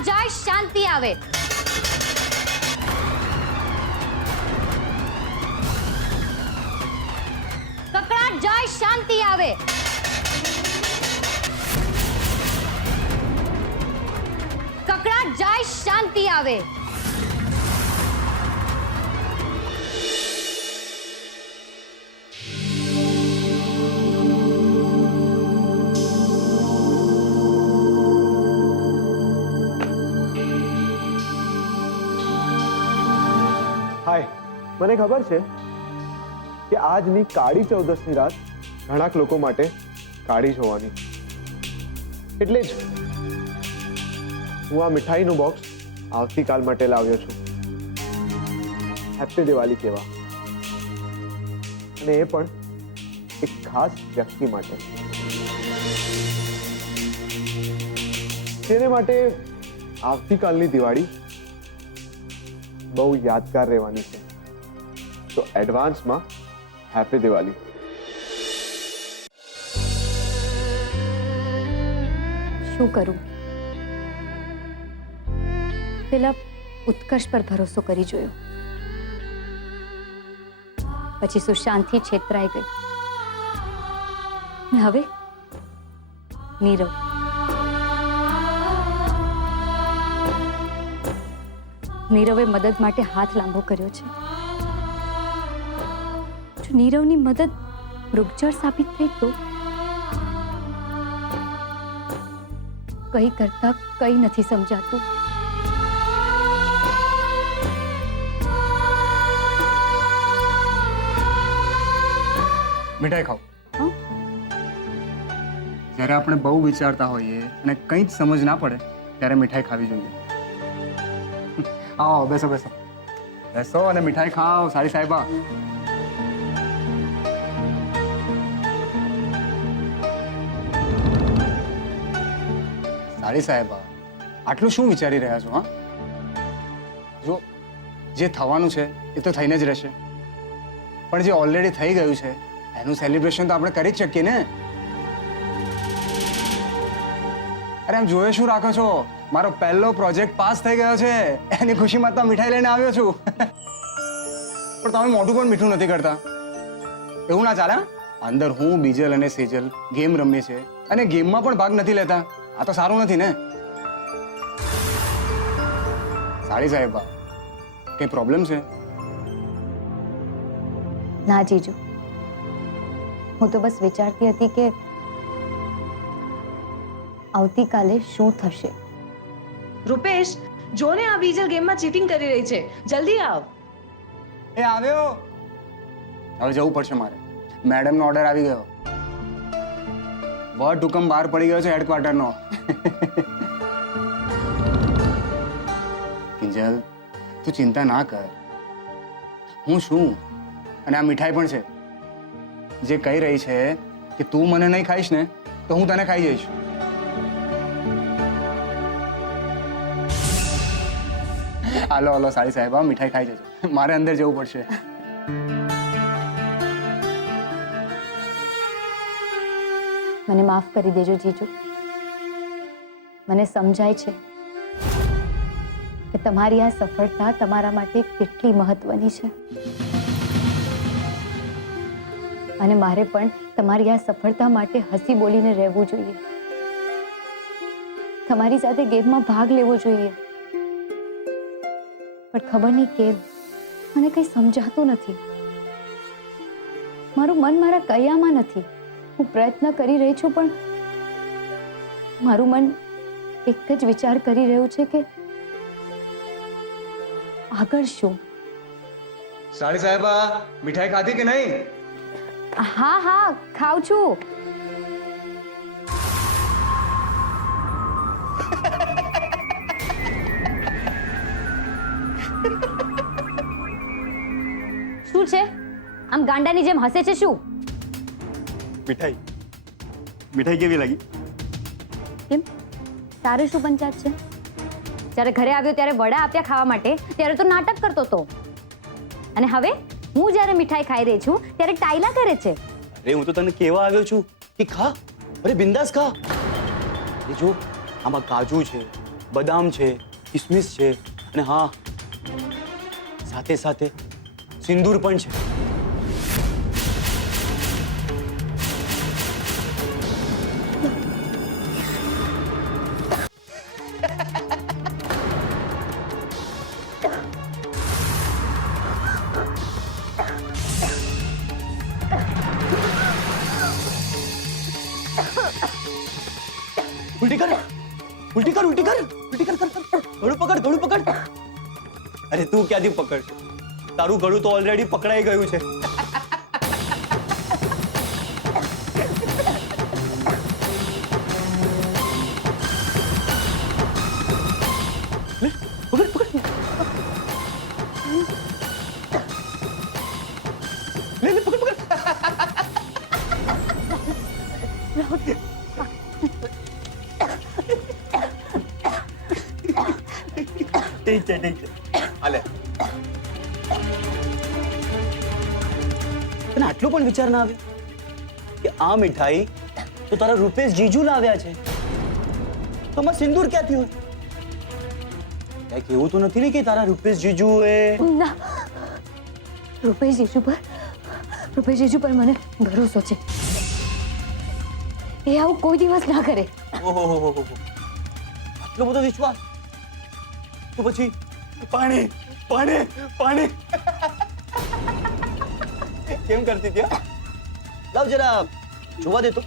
કકળાટ જાય શાંતિ આવે. કકળાટ જાય શાંતિ આવે. કકળાટ જાય શાંતિ આવે. હાય, મને ખબર છે કે આજની કાળી ચૌદસની રાત ઘણા લોકો માટે કાળી જ હોવાની, એટલે જ હું આ મીઠાઈનું બોક્સ આવતીકાલ માટે લાવ્યો છું. હેપી દિવાળી કહેવા, અને એ પણ એક ખાસ વ્યક્તિ માટે, જેને માટે આવતીકાલની દિવાળી બહુ યાદગાર રહેવાની છે. તો એડવાન્સમાં હેપી દિવાળી. શું કરું? પેલા ઉત્કર્ષ પર ભરોસો કરી જોયો, પછી સુશાંતથી છેતરાઈ ગઈ, ને હવે નીરવ. નીરવે મદદ માટે હાથ લાંબો કર્યો છે. જો નીરવની મદદ મૃગજળ સાબિત થઈ તો કઈ કરતા કઈ નથી સમજાતું. મીઠાઈ ખાઓ. જ્યારે આપણે બહુ વિચારતા હોઈએ અને કંઈ જ સમજ ના પડે ત્યારે મીઠાઈ ખાવી જોઈએ. આવો, બેસો બેસો બેસો અને મીઠાઈ ખાઓ. સારી સાહેબા. સારી સાહેબા, આટલું શું વિચારી રહ્યા છો? હા, જો જે થવાનું છે એ તો થઈને જ રહેશે, પણ જે ઓલરેડી થઈ ગયું છે એનું સેલિબ્રેશન તો આપણે કરી જ શકીએ ને. અરે આમ જોયે શું રાખો છો? મારો પહેલો પ્રોજેક્ટ પાસ થઈ ગયો છે, એની ખુશીમાં તો મીઠાઈ લઈને આવ્યો છું. પણ તમે મોઢું પણ મીઠું નથી કરતા. એવું ના ચાલે. અંદર હું, બીજલ અને સેજલ ગેમ રમીએ છીએ અને ગેમમાં પણ ભાગ નથી લેતા. આ તો સારું નથી ને. સારી સાહેબા, કઈ પ્રોબ્લેમ છે? ના જીજુ, હું તો બસ વિચારતી હતી કે આવતીકાલે શું થશે. રૂપેશ, જોને આ બીજલ ગેમમાં ચીટિંગ કરી રહી છે. જલ્દી આવ. એ આવ્યો. હવે જવું પડશે મારે. મેડમનો ઓર્ડર આવી ગયો. વટ હુકમ બહાર પડી ગયો છે હેડક્વાર્ટરનો. કિંજલ, તું ચિંતા ના કર. હું છું અને આ મીઠાઈ પણ છે. જે કહી રહી છે કે તું મને નહીં ખાઈશ ને તો હું તને ખાઈ જઈશ. હાલો હાલો સારી સાહેબા, મીઠાઈ ખાઈ જજો. મારે અંદર જવું પડશે. મને માફ કરી દેજો જીજુ. મને સમજાય છે કે તમારી આ સફળતા તમારા માટે કેટલી મહત્વની છે, અને મારે પણ તમારી આ સફળતા માટે હસી બોલીને રહેવું જોઈએ, તમારી સાથે ગેમમાં ભાગ લેવો જોઈએ. પણ ખબર નહીં કેમ મને કંઈ સમજાતું નથી. મારું મન મારા કયામાં નથી. હું પ્રયત્ન કરી રહી છું, પણ મારું મન એક જ વિચાર કરી રહ્યું છે કે આગળ શું. સારી સાહેબા, મીઠાઈ ખાધી કે નહીં? હા હા, ખાઉં છું. શું છે? આમ ગાંડાની જેમ હસે છે શું? મીઠાઈ મીઠાઈ કેવી લાગી? કેમ, તારે શું પંચાયત છે? જ્યારે ઘરે આવ્યો ત્યારે વડા આપ્યા ખાવા માટે, ત્યારે તો નાટક કરતો હતો, અને હવે હું જ્યારે મીઠાઈ ખાઈ રહી છું ત્યારે ટાયલા કરે છે. અરે હું તો તને કહેવા આવ્યો છું કે ખા, અરે બિંદાસ ખા. એ જો આમાં કાજુ છે, બદામ છે, કિસમિસ છે, અને હા, સાથે સાથે સિંદૂર પણ છે. ઉલટી કર, ઉલટી કર, ઉલટી કર, ઉલટી કર, ગળું પકડ, ગળું પકડ. અરે તું ક્યાંથી પકડશે? તારું ગળું તો ઓલરેડી પકડાઈ ગયું છે. લે, પકડ, પકડ. લે, લે, પકડ, પકડ. ઠીક છે, ઠીક છે. હાલે. તને આટલું પણ વિચાર ના આવ્યો કે આ મીઠાઈ તો તારા રૂપેશ જીજુ લાવ્યા છે, તો આમાં સિંદૂર ક્યાંથી હોય? કંઈક એવું તો નથી ને કે તારા રૂપેશ જીજુ એ ના, રૂપેશ જીજુ પર મને ભરોસો છે. એ આવું કોઈ દિવસ ના કરે. ઓહો, આટલો બધો વિશ્વાસ? તો પછી પાણી, પાણી, પાણી કેમ કરતી ત્યાં? લાવ જરા જોવા દે તો.